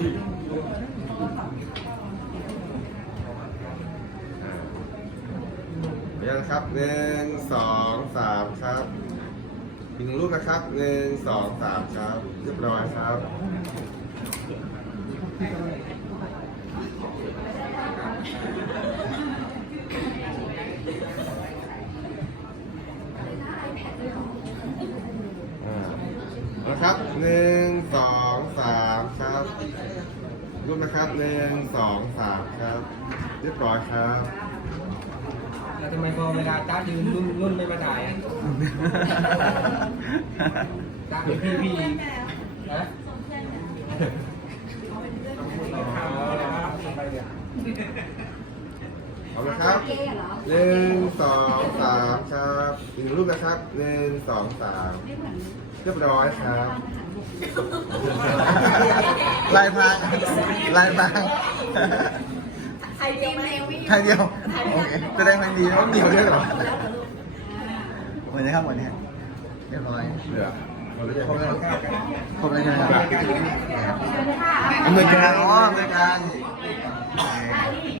ยวนะครับหนึ่งสองสามครับอีกหนึ่งรูปนะครับหนึ่งสองสามครับเรียบร้อยครับอ่านะครับหนึ่งสองสาม รับรูปนะครับหนึ่งสองสามครับ เรียบร้อยครับแล้วทำไมพอเวลาจ้ายืนรุ่นรุ่นไม่มาถ่ายอะจ้าเป็นพี่พี่ฮะเอาละครับหนึ่งสองสามครับอีกหนึ่งรูปนะครับหนึ่งสองสามเรียบร้อยครับ ลายพรางลายพรางใครเดียวไหมทางเดียวโอเคแสดงความดีต้องเดียวด้วยเหรอหมดนะครับหมดนะครับเรียบร้อยเหลือเราจะครบแล้วครบแล้วใช่ไหมครับอเมริกาอ๋ออเมริกา